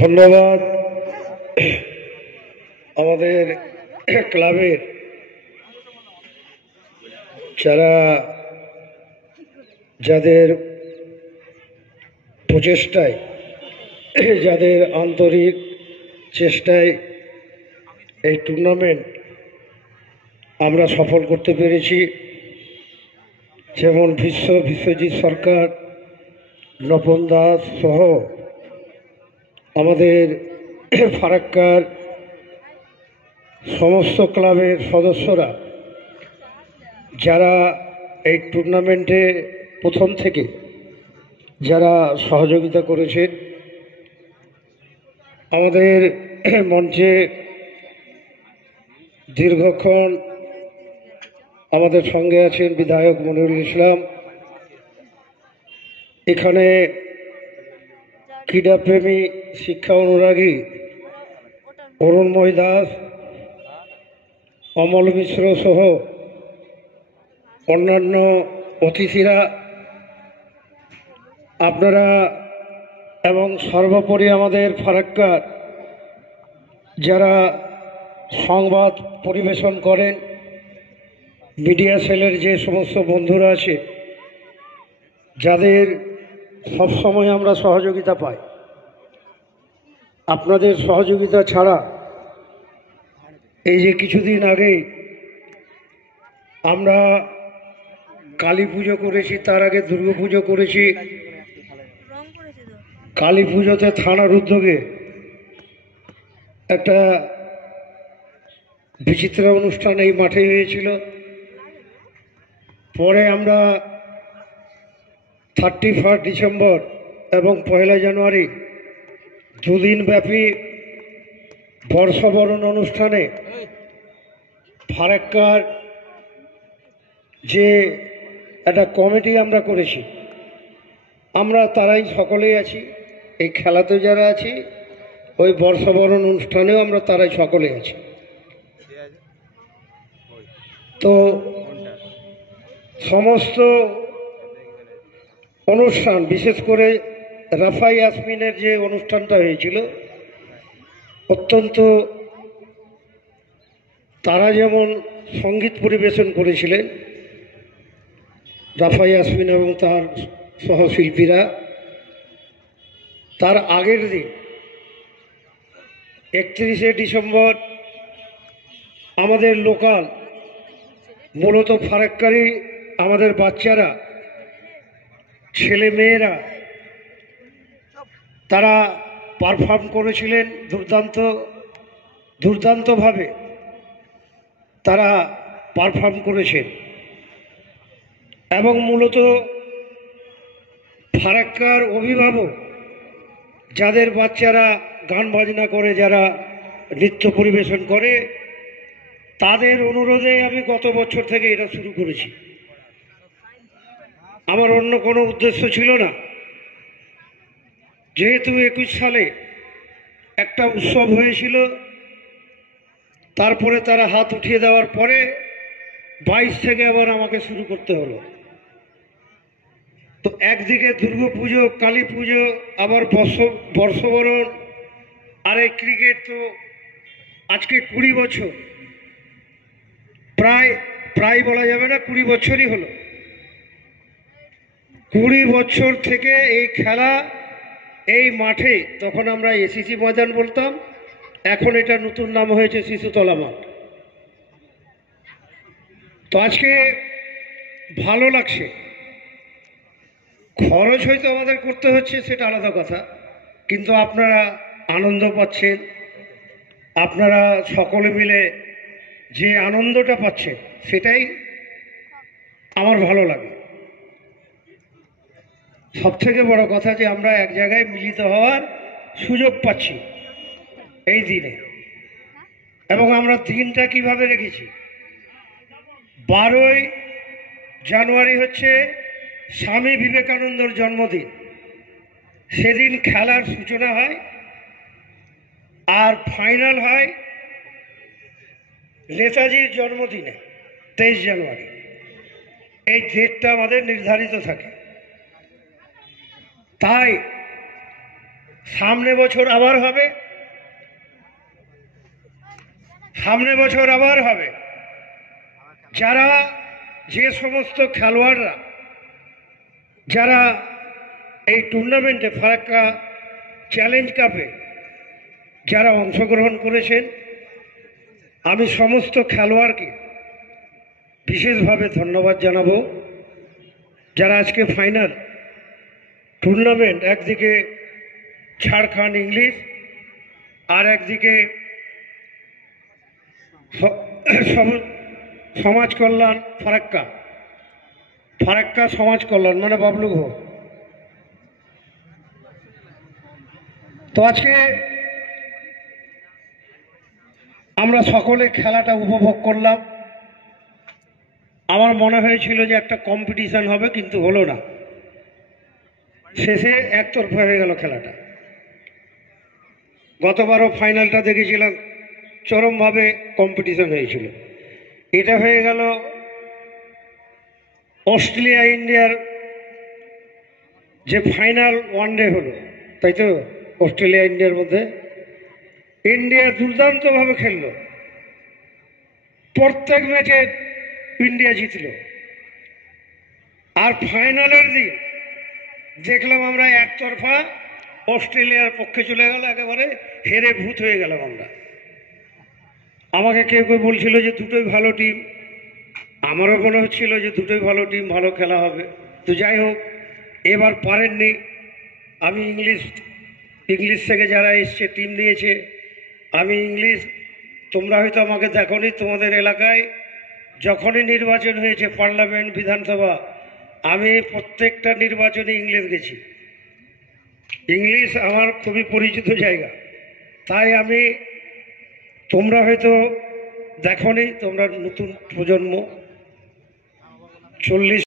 ধন্যবাদ আমাদের ক্লাবের যাদের প্রচেষ্টায়, যাদের আন্তরিক চেষ্টায় এই টুর্নামেন্ট আমরা সফল করতে পেরেছি। যেমন বিশ্বজিৎ সরকার, নপন দাস সহ আমাদের ফারাক্কার সমস্ত ক্লাবের সদস্যরা যারা এই টুর্নামেন্টে প্রথম থেকে যারা সহযোগিতা করেছেন। আমাদের মঞ্চে দীর্ঘক্ষণ আমাদের সঙ্গে আছেন বিধায়ক মনিরুল ইসলাম। এখানে ক্রীড়াপ্রেমী, শিক্ষা অনুরাগী অরুণময় দাস, অমল মিশ্র সহ অন্যান্য অতিথিরা, আপনারা এবং সর্বোপরি আমাদের ফারাক্কার যারা সংবাদ পরিবেশন করেন, মিডিয়া সেলের যে সমস্ত বন্ধুরা আছে, যাদের সবসময় আমরা সহযোগিতা পাই। আপনাদের সহযোগিতা ছাড়া এই যে কিছুদিন আগেই আমরা কালী পুজো করেছি, তার আগে দুর্গা পুজো করেছি। কালী পুজোতে থানার উদ্যোগে একটা বিচিত্র অনুষ্ঠান এই মাঠে হয়েছিল। পরে আমরা 31 ডিসেম্বর এবং 1 জানুয়ারি দুদিন ব্যাপী বর্ষবরণ অনুষ্ঠানে ফারাক্কার যে একটা কমিটি আমরা করেছি, আমরা তারাই সকলেই আছি। এই খেলাতে যারা আছি, ওই বর্ষবরণ অনুষ্ঠানেও আমরা তারাই সকলে আছি। তো সমস্ত অনুষ্ঠান, বিশেষ করে রাফা ইয়াসমিনের যে অনুষ্ঠানটা হয়েছিল, অত্যন্ত তারা যেমন সঙ্গীত পরিবেশন করেছিলেন রাফা ইয়াসমিন এবং তার সহশিল্পীরা, তার আগের দিন 31 ডিসেম্বর আমাদের লোকাল, মূলত ফারাক্কারি আমাদের বাচ্চারা, ছেলে মেয়েরা, তারা পারফর্ম করেছিলেন দুর্দান্তভাবে তারা পারফর্ম করেছেন। এবং মূলত ফারাক্কার অভিভাবক, যাদের বাচ্চারা গান বাজনা করে, যারা নৃত্য পরিবেশন করে, তাদের অনুরোধে আমি গত বছর থেকে এটা শুরু করেছি। আমার অন্য কোনো উদ্দেশ্য ছিল না। যেহেতু 21 সালে একটা উৎসব হয়েছিল, তারপরে তারা হাত উঠিয়ে দেওয়ার পরে 22 থেকে আবার আমাকে শুরু করতে হলো। তো একদিকে দুর্গা পুজো, কালী পুজো, আবার বর্ষবরণ, আর এই ক্রিকেট, তো আজকে 20 বছর, প্রায় বলা যাবে না, 20 বছরই হলো। 20 বছর থেকে এই খেলা এই মাঠে, তখন আমরা এসিসি ময়দান বলতাম, এখন এটা নতুন নাম হয়েছে শিশুতলা মাঠ। তো আজকে ভালো লাগছে। খরচ হয়তো আমাদের করতে হচ্ছে, সেটা আলাদা কথা, কিন্তু আপনারা আনন্দ পাচ্ছেন। আপনারা সকলে মিলে যে আনন্দটা পাচ্ছেন, সেটাই আমার ভালো লাগে। সবথেকে বড় কথা যে আমরা এক জায়গায় মিলিত হওয়ার সুযোগ পাচ্ছি এই দিনে। এবং আমরা দিনটা কিভাবে রেখেছি, 12 জানুয়ারি হচ্ছে স্বামী বিবেকানন্দর জন্মদিন। সেদিন খেলার সূচনা হয় আর ফাইনাল হয় নেতাজির জন্মদিনে 23 জানুয়ারি। এই ডেটটা আমাদের নির্ধারিত থাকে। তাই সামনে বছর আবার হবে, সামনে বছর আবার হবে। যারা যে সমস্ত খেলোয়াড়রা যারা এই টুর্নামেন্টে ফারাক্কা চ্যালেঞ্জ কাপে যারা অংশগ্রহণ করেছেন, আমি সমস্ত খেলোয়াড়কে বিশেষভাবে ধন্যবাদ জানাবো। যারা আজকে ফাইনাল টুর্নামেন্ট, একদিকে ঝাড়খণ্ড ইংলিশ আর একদিকে সমাজ কল্যাণ ফারাক্কা, ফারাক্কা সমাজ কল্যাণ মানে বাবলু ঘোষ। তো আজকে আমরা সকলে খেলাটা উপভোগ করলাম। আমার মনে হয়েছিল যে একটা কম্পিটিশন হবে, কিন্তু হলো না, শেষে একতরফা হয়ে গেল খেলাটা। গতবারও ফাইনালটা দেখেছিলাম, চরমভাবে কম্পিটিশন হয়েছিল। এটা হয়ে গেল অস্ট্রেলিয়া ইন্ডিয়ার যে ফাইনাল ওয়ানডে হলো, তাই তো? অস্ট্রেলিয়া ইন্ডিয়ার মধ্যে ইন্ডিয়া দুর্দান্তভাবে খেলল, প্রত্যেক ম্যাচে ইন্ডিয়া জিতল। আর ফাইনালের দিন দেখলাম আমরা একতরফা অস্ট্রেলিয়ার পক্ষে চলে গেল, একেবারে হেরে ভূত হয়ে গেলাম আমরা। আমাকে কেউ কেউ বলছিল যে দুটোই ভালো টিম, আমারও মনে হচ্ছিল যে দুটোই ভালো টিম, ভালো খেলা হবে। তো যাই হোক, এবার পারেননি। আমি ইংলিশ থেকে যারা এসছে টিম নিয়েছে, আমি ইংলিশ, তোমরা হয়তো আমাকে দেখোনি, তোমাদের এলাকায় যখনই নির্বাচন হয়েছে পার্লামেন্ট, বিধানসভা, আমি প্রত্যেকটা নির্বাচনে ইংলিশ গেছি। ইংলিশ আমার খুবই পরিচিত জায়গা, তাই আমি, তোমরা হয়তো দেখোনি, তোমরা নতুন প্রজন্ম, 40